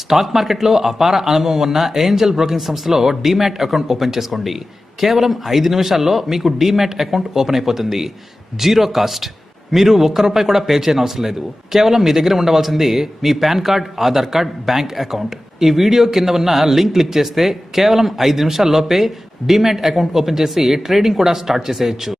Stock మార్కెట్లో అపార అనుభవం ఉన్న ఏంజల్ బ్రోకింగ్ సంస్థలో డీమ్యాట్ అకౌంట్ ఓపెన్ చేసుకోండి. కేవలం 5 నిమిషాల్లో మీకు డీమ్యాట్ అకౌంట్ ఓపెన్ అయిపోతుంది. Zero cost. మీరు ₹1 కూడా పే చేయని అవసరం లేదు. కేవలం మీ దగ్గర ఉండవలసింది మీ PAN card, Aadhaar card, bank account. ఈ వీడియో కింద ఉన్న లింక్ క్లిక్ చేస్తే కేవలం 5 నిమిషాల్లోపే డీమ్యాట్ అకౌంట్ ఓపెన్ చేసి ట్రేడింగ్ కూడా స్టార్ట్ చేసేయచ్చు.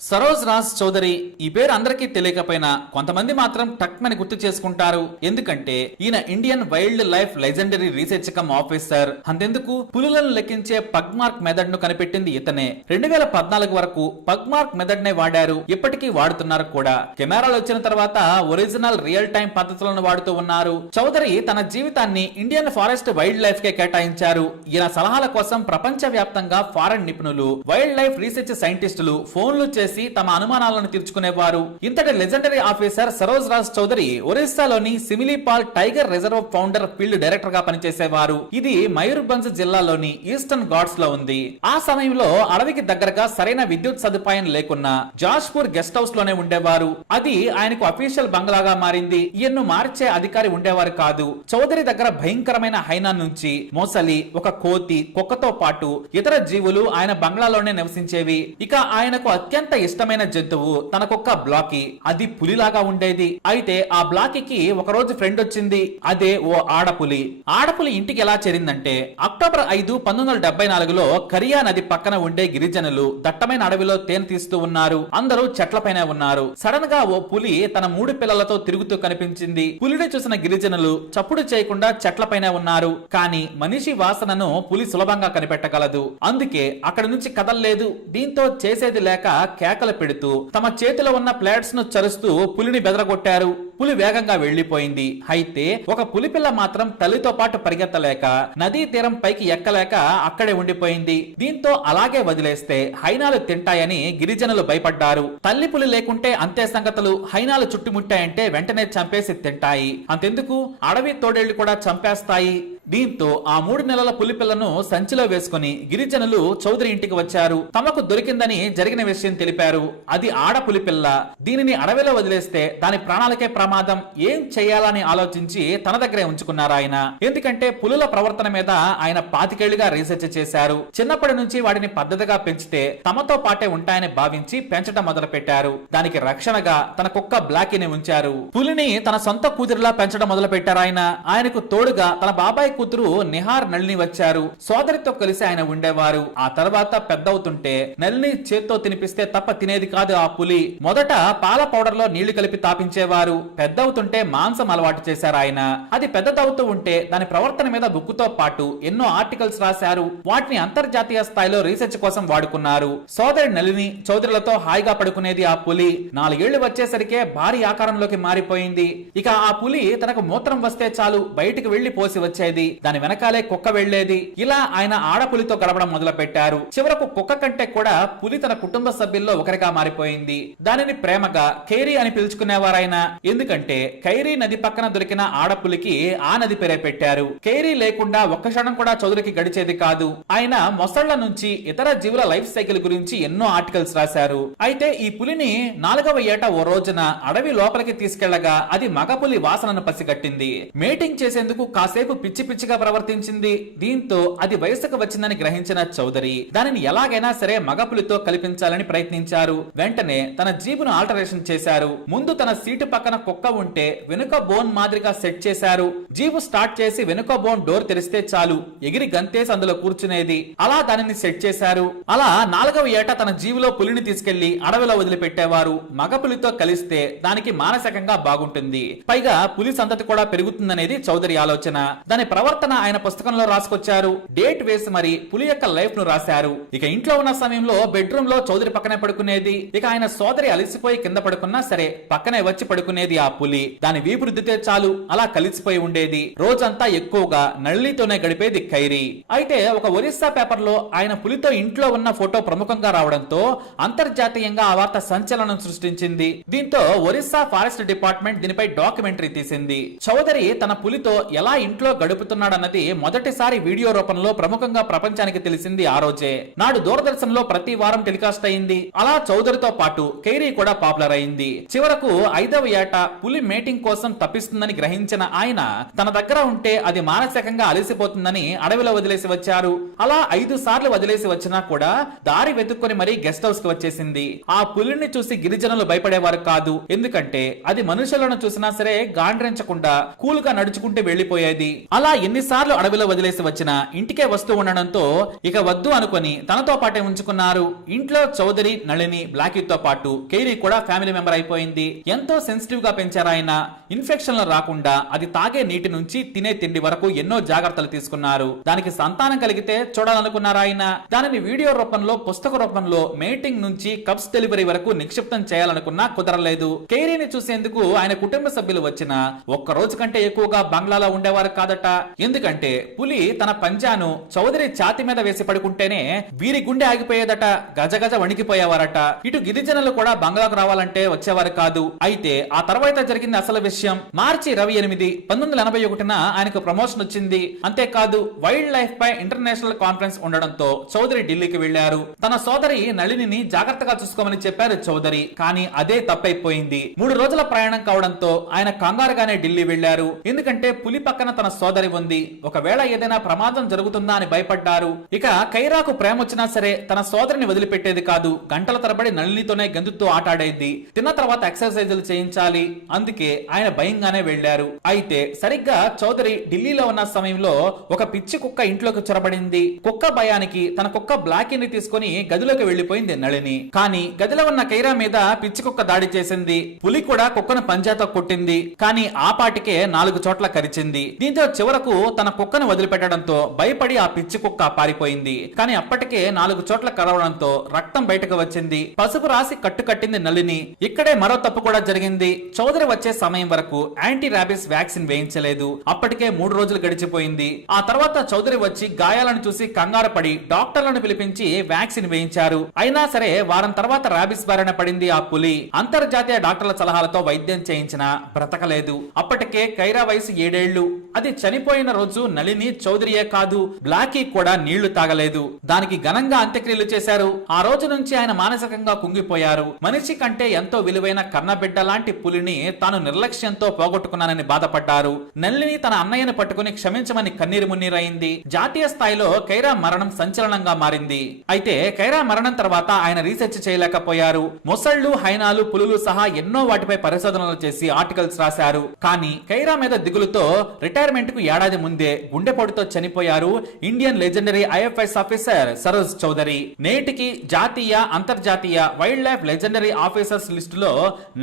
సరోజ్ రాజ్ చౌదరి ఈ పేరు అందరికీ తెలియకపోయినా కొంతమంది మాత్రం టక్మని గుర్తు చేసుకుంటారు. ఎందుకంటే ఈయన Indian wild life legendary research come officer. అంతెందుకు పులులను లెక్కించే పగ్మార్క్ మెథడ్ ను కనిపెట్టింది ఇతనే. 2014 వరకు పగ్మార్క్ మెథడ్ నే వాడారు, ఇప్పటికీ వాడుతున్నారు కూడా. కెమెరాలు వచ్చిన తర్వాత ఒరిజినల్ రియల్ టైం పద్ధతులను వాడుతూ ఉన్నారు. చౌదరి తన జీవితాన్ని ఇండియన్ ఫారెస్ట్ వైల్డ్ లైఫ్ కే కేటాయించారు. ఈయన సలహాల కోసం ప్రపంచ వ్యాప్తంగా ఫారెన్ నిపుణులు, వైల్డ్ లైఫ్ రీసెర్చ్ సైంటిస్టులు ఫోన్లు చేసి తమ అనుమానాలను తీర్చుకునేవారు. ఇంతటి లెజెండరీ ఆఫీసర్ సరోజ్ రాజ్ చౌదరి ఒరిస్సాలోని Similipal tiger reserve founder field director గా పనిచేసేవారు. ఇది మయూర్భంజ్ జిల్లాలోని ఈస్టర్న్ ఘాట్స్ లో ఉంది. ఆ సమయంలో అడవికి దగ్గరగా సరైన విద్యుత్ సదుపాయం లేకున్నా జాష్పూర్ గెస్ట్ హౌస్ లోనే ఉండేవారు. అది ఆయనకు అఫీషియల్ బంగ్లాగా మారింది. ఈయన్ను మార్చే అధికారి ఉండేవారు కాదు. చౌదరి దగ్గర భయంకరమైన హైనా నుంచి మొసలి, ఒక కోతి, కుక్కతో పాటు ఇతర జీవులు ఆయన బంగ్లాలోనే నివసించేవి. ఇక ఆయనకు అత్యంత ఇష్టమైన జంతువు తనకొక్క బ్లాకీ. అది పులిలాగా ఉండేది. అయితే ఆ బ్లాకీకి ఒక రోజు ఫ్రెండ్ వచ్చింది. అదే ఓ ఆడపులి. ఆడపులి ఇంటికి ఎలా చేరిందంటే అక్టోబర్ 5, 1974లో కరియా నది పక్కన ఉండే గిరిజనులు దట్టమైన అడవిలో తేనె తీస్తూ ఉన్నారు. అందరూ చెట్లపైనే ఉన్నారు. సడన్ గా ఓ పులి తన 3 పిల్లలతో తిరుగుతూ కనిపించింది. పులిని చూసిన గిరిజనులు చప్పుడు చేయకుండా చెట్లపైనే ఉన్నారు. కానీ మనిషి వాసనను పులి సులభంగా కనిపెట్టగలదు. అందుకే అక్కడి నుంచి కదల్లేదు. దీంతో చేసేది లేక కేకలు పెడుతూ తమ చేతిలో ఉన్న ప్లేట్స్ ను చరుస్తూ పులిని బెదరగొట్టారు. పులి వేగంగా వెళ్లిపోయింది. అయితే ఒక పులిపిల్ల మాత్రం తల్లితో పాటు పరిగెత్తలేక నదీ తీరం పైకి ఎక్కలేక అక్కడే ఉండిపోయింది. దీంతో అలాగే వదిలేస్తే హైనాలు తింటాయని గిరిజనులు భయపడ్డారు. తల్లి పులి లేకుంటే అంతే సంగతులు. హైనాలు చుట్టుముట్టాయంటే వెంటనే చంపేసి తింటాయి. అంతెందుకు అడవి తోడేళ్లు కూడా చంపేస్తాయి. దీంతో ఆ 3 నెలల పులిపిల్లను సంచిలో వేసుకుని గిరిజనులు చౌదరి ఇంటికి వచ్చారు. తమకు దొరికిందని జరిగిన విషయం తెలిపారు. అది ఆడ పులిపిల్ల. దీనిని అడవిలో వదిలేస్తే దాని ప్రాణాలకే ప్రమాదం. ఏం చేయాలని ఆలోచించి తన దగ్గరే ఉంచుకున్నారు ఆయన. ఎందుకంటే పులుల ప్రవర్తన మీద ఆయన 25 ఏళ్లుగా రీసెర్చ్ చేశారు. చిన్నప్పటి నుంచి వాటిని పద్ధతిగా పెంచితే తమతో పాటే ఉంటాయని భావించి పెంచడం మొదలు పెట్టారు. దానికి రక్షణగా తన కుక్క బ్లాకీని ఉంచారు. పులిని తన సొంత కూతురిలా పెంచడం మొదలు పెట్టారు ఆయన. ఆయనకు తోడుగా తన బాబాయ్ కూతురు నిహార్ నళిని వచ్చారు. సోదరితో కలిసి ఆయన ఉండేవారు. ఆ తర్వాత పెద్దవుతుంటే నళిని చేత్తో తినిపిస్తే తప్ప తినేది కాదు ఆ పులి. మొదట పాల పౌడర్ లో నీళ్లు కలిపి తాపించేవారు. పెద్దవుతుంటే మాంసం అలవాటు చేశారు ఆయన. అది పెద్దదవుతూ ఉంటే దాని ప్రవర్తన మీద బుక్కుతో పాటు ఎన్నో ఆర్టికల్స్ రాశారు. వాటిని అంతర్జాతీయ స్థాయిలో రీసెర్చ్ కోసం వాడుకున్నారు. సోదరి నళిని చౌదరులతో హాయిగా పడుకునేది ఆ పులి. 4 ఏళ్లు వచ్చేసరికే భారీ ఆకారంలోకి మారిపోయింది. ఇక ఆ పులి తనకు మూత్రం వస్తే చాలు బయటికి వెళ్లి పోసి వచ్చేది. దాని వెనకాలే కుక్క వెళ్లేది. ఇలా ఆయన ఆడపులితో గడపడం మొదలు పెట్టారు. చివరకు కుక్క కంటే కూడా పులి తన కుటుంబ సభ్యుల్లో ఒకరిగా మారిపోయింది. దానిని ప్రేమగా ఖైరీ అని పిలుచుకునేవారాయన. ఎందుకంటే ఖైరీ నది పక్కన దొరికిన ఆడపులికి ఆ నది పేరే పెట్టారు. ఖైరీ లేకుండా ఒక్క క్షణం కూడా చౌదరికి గడిచేది కాదు. ఆయన మొసళ్ల నుంచి ఇతర జీవుల లైఫ్ సైకిల్ గురించి ఎన్నో ఆర్టికల్స్ రాశారు. అయితే ఈ పులిని 4వ ఏట ఓ రోజున అడవి లోపలికి తీసుకెళ్లగా అది మగపులి వాసనను పసిగట్టింది. మేటింగ్ చేసేందుకు కాసేపు పిచ్చి పిచ్చిగా ప్రవర్తించింది. దీంతో అది వయసుకు వచ్చిందని గ్రహించిన చౌదరి దానిని ఎలాగైనా సరే మగపులితో కల్పించాలని ప్రయత్నించారు. వెంటనే తన జీబును ఆల్టరేషన్ చేశారు. ముందు తన సీటు పక్కన కుక్క ఉంటే వెనుక బోన్ మాదిరిగా సెట్ చేశారు. జీబు స్టార్ట్ చేసి వెనుక బోన్ డోర్ తెరిస్తే చాలు ఎగిరి గంతేసి అందులో కూర్చునేది. అలా దానిని సెట్ చేశారు. అలా 4వ ఏట తన జీబులో పులిని తీసుకెళ్లి అడవిలో వదిలిపెట్టేవారు. మగపులితో కలిస్తే దానికి మానసికంగా బాగుంటుంది, పైగా పులి సంతతి కూడా పెరుగుతుందనేది చౌదరి ఆలోచన. దాని ప్రవర్తన ఆయన పుస్తకంలో రాసుకొచ్చారు. డేట్ వేసి మరి పులి యొక్క లైఫ్ ను రాశారు. ఇక ఇంట్లో ఉన్న సమయంలో బెడ్రూమ్ లో చౌదరి పక్కనే పడుకునేది. ఇక ఆయన సోదరి అలిసిపోయి కింద పడుకున్నా సరే పక్కనే వచ్చి పడుకునేది ఆ పులి. దాని వీపు రుద్దితే చాలు అలా కలిసిపోయి ఉండేది. రోజంతా ఎక్కువగా నళినితోనే గడిపేది ఖైరీ. అయితే ఒక ఒరిస్సా పేపర్ లో ఆయన పులితో ఇంట్లో ఉన్న ఫోటో ప్రముఖంగా రావడంతో అంతర్జాతీయంగా ఆ వార్త సంచలనం సృష్టించింది. దీంతో ఒరిస్సా ఫారెస్ట్ డిపార్ట్మెంట్ దీనిపై డాక్యుమెంటరీ తీసింది. చౌదరి తన పులితో ఎలా ఇంట్లో గడుపుతూ వెతుకుతున్నాడన్నది మొదటిసారి వీడియో రూపంలో ప్రముఖంగా ప్రపంచానికి తెలిసింది ఆ రోజే. నాడు దూరదర్శన్ లో ప్రతి వారం టెలికాస్ట్ అయింది. అలా చౌదరితో పాటు కైరీ కూడా పాపులర్ అయింది. చివరకు 5వ ఏట పులి మేటింగ్ కోసం తప్పిస్తుందని గ్రహించిన ఆయన తన దగ్గర ఉంటే అది మానసికంగా అలసిపోతుందని అడవిలో వదిలేసి వచ్చారు. అలా 5 సార్లు వదిలేసి వచ్చినా కూడా దారి వెతుక్కొని మరీ గెస్ట్ హౌస్ కి వచ్చేసింది. ఆ పులిని చూసి గిరిజనులు భయపడేవారు కాదు. ఎందుకంటే అది మనుషులను చూసినా సరే గాండ్రించకుండా కూల్ గా నడుచుకుంటూ వెళ్లిపోయేది. అలా ఎన్నిసార్లు అడవిలో వదిలేసి వచ్చినా ఇంటికే వస్తూ ఉండడంతో ఇక వద్దు అనుకొని తనతో పాటే ఉంచుకున్నారు. ఇంట్లో చౌదరి, నళిని, బ్లాకీతో పాటు కైరీ కూడా ఫ్యామిలీ మెంబర్ అయిపోయింది. ఎంతో సెన్సిటివ్ గా పెంచారాయన. ఇన్ఫెక్షన్లు రాకుండా అది తాగే నీటి నుంచి తినే తిండి వరకు ఎన్నో జాగ్రత్తలు తీసుకున్నారు. దానికి సంతానం కలిగితే చూడాలనుకున్నారాయన. దానిని వీడియో రూపంలో, పుస్తక రూపంలో, మేటింగ్ నుంచి కప్స్ డెలివరీ వరకు నిక్షిప్తం చేయాలనుకున్నా కుదరలేదు. కైరీని చూసేందుకు ఆయన కుటుంబ సభ్యులు వచ్చిన ఒక్క రోజు కంటే ఎక్కువగా బంగ్లాలో ఉండేవారు కాదట. ఎందుకంటే పులి తన పంజాను చౌదరి ఛాతి మీద వేసి పడుకుంటేనే వీరి గుండె ఆగిపోయేదట. గజగజ వణికిపోయేవారట. ఇటు గిరిజనులు కూడా బంగ్లాకు రావాలంటే వచ్చేవారు కాదు. అయితే ఆ తర్వాత జరిగింది అసలు విషయం. మార్చి 28, 1981న ఆయనకు ప్రమోషన్ వచ్చింది. అంతేకాదు వైల్డ్ లైఫ్ పై ఇంటర్నేషనల్ కాన్ఫరెన్స్ ఉండడంతో చౌదరి ఢిల్లీకి వెళ్లారు. తన సోదరి నళినిని జాగ్రత్తగా చూసుకోమని చెప్పారు చౌదరి. కానీ అదే తప్పైపోయింది. 3 రోజుల ప్రయాణం కావడంతో ఆయన కంగారుగానే ఢిల్లీ వెళ్లారు. ఎందుకంటే పులి పక్కన తన సోదరి ఉంది. ఒకవేళ ఏదైనా ప్రమాదం జరుగుతుందా అని భయపడ్డారు. ఇక కైరాకు ప్రేమ వచ్చినా సరే తన సోదరిని వదిలిపెట్టేది కాదు. గంటల తరబడి నళినితోనే గెంతుతో ఆటాడేది. తిన్న తర్వాత ఎక్సర్సైజులు చేయించాలి. అందుకే ఆయన భయంగానే వెళ్లారు. అయితే సరిగ్గా చౌదరి ఢిల్లీలో ఉన్న సమయంలో ఒక పిచ్చి కుక్క ఇంట్లోకి చొరబడింది. కుక్క భయానికి తన కుక్క బ్లాకీని తీసుకుని గదిలోకి వెళ్లిపోయింది నళిని. కానీ గదిలో ఉన్న కైరా మీద పిచ్చి కుక్క దాడి చేసింది. పులి కూడా కుక్కను పంజాతో కొట్టింది. కానీ ఆ పాటికే 4 చోట్ల కరిచింది. దీంతో చివరకు తన కుక్కను వదిలిపెట్టడంతో భయపడి ఆ పిచ్చి కుక్క పారిపోయింది. కానీ అప్పటికే 4 చోట్ల కరవడంతో రక్తం బయటకు వచ్చింది. పసుపు రాసి కట్టుకట్టింది నళిని. ఇక్కడే మరో తప్పు కూడా జరిగింది. చౌదరి వచ్చే సమయం వరకు యాంటీ ర్యాబిస్ వ్యాక్సిన్ వేయించలేదు. అప్పటికే 3 రోజులు గడిచిపోయింది. ఆ తర్వాత చౌదరి వచ్చి గాయాలను చూసి కంగారు పడి డాక్టర్లను పిలిపించి వ్యాక్సిన్ వేయించారు. అయినా సరే వారం తర్వాత ర్యాబిస్ బారిన పడింది ఆ పులి. అంతర్జాతీయ డాక్టర్ల సలహాలతో వైద్యం చేయించినా బ్రతకలేదు. అప్పటికే కైరా వయసు 7 ఏళ్లు. అది చనిపోయిన రోజు నళిని, చౌదరియే కాదు బ్లాకీ కూడా నీళ్లు తాగలేదు. దానికి ఘనంగా అంత్యక్రియలు చేశారు. ఆ రోజు నుంచి ఆయన మానసికంగా కుంగిపోయారు. మనిషి కంటే ఎంతో విలువైన కన్నబిడ్డ లాంటి పులిని తాను నిర్లక్ష్యంతో పోగొట్టుకున్నానని బాధపడ్డారు. నళిని తన అన్నయ్యను పట్టుకుని క్షమించమని కన్నీరు మున్నీరైంది. జాతీయ స్థాయిలో కైరా మరణం సంచలనంగా మారింది. అయితే కైరా మరణం తర్వాత ఆయన రీసెర్చ్ చేయలేకపోయారు. మొసళ్ళు, హైనాలు, పులులు సహా ఎన్నో వాటిపై పరిశోధనలు చేసి ఆర్టికల్స్ రాశారు. కానీ కైరా మీద దిగులుతో రిటైర్మెంట్ కు ఏడాది ముందే గుండెపోటుతో చనిపోయారు Indian legendary IFS officer Saroj Chaudhary. నేటికి జాతీయ, అంతర్జాతీయ వైల్డ్ లైఫ్ లెజెండరీ ఆఫీసర్స్ లిస్టులో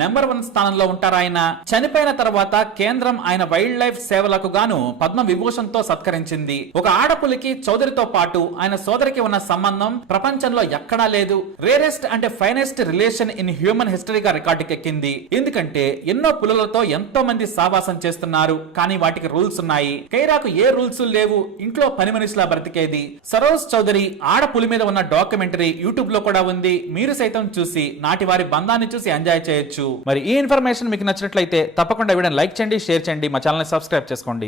నెంబర్ 1 స్థానంలో ఉంటారాయన. చనిపోయిన తర్వాత కేంద్రం ఆయన వైల్డ్ లైఫ్ సేవలకు గాను పద్మ విభూషణ్ తో సత్కరించింది. ఒక ఆడపులికి చౌదరితో పాటు ఆయన సోదరికి ఉన్న సంబంధం ప్రపంచంలో ఎక్కడా లేదు. రేరెస్ట్ అంటే ఫైనెస్ట్ రిలేషన్ ఇన్ హ్యూమన్ హిస్టరీగా రికార్డుకెక్కింది. ఎందుకంటే ఎన్నో పులులతో ఎంతో మంది సావాసం చేస్తున్నారు. కానీ వాటికి రూల్స్ ఉన్నాయి. కైరాకు ఏ రూల్స్ లేవు. ఇంట్లో పని మనిషిలా బ్రతికేది. సరోజ్ చౌదరి ఆడపులి మీద ఉన్న డాక్యుమెంటరీ యూట్యూబ్ లో కూడా ఉంది. మీరు సైతం చూసి నాటి వారి బంధాన్ని చూసి ఎంజాయ్ చేయొచ్చు. మరి ఈ ఇన్ఫర్మేషన్ మీకు నచ్చినట్లయితే తప్పకుండా వీడియోని లైక్ చేయండి, షేర్ చేయండి, మా ఛానల్ ని సబ్స్క్రైబ్ చేసుకోండి.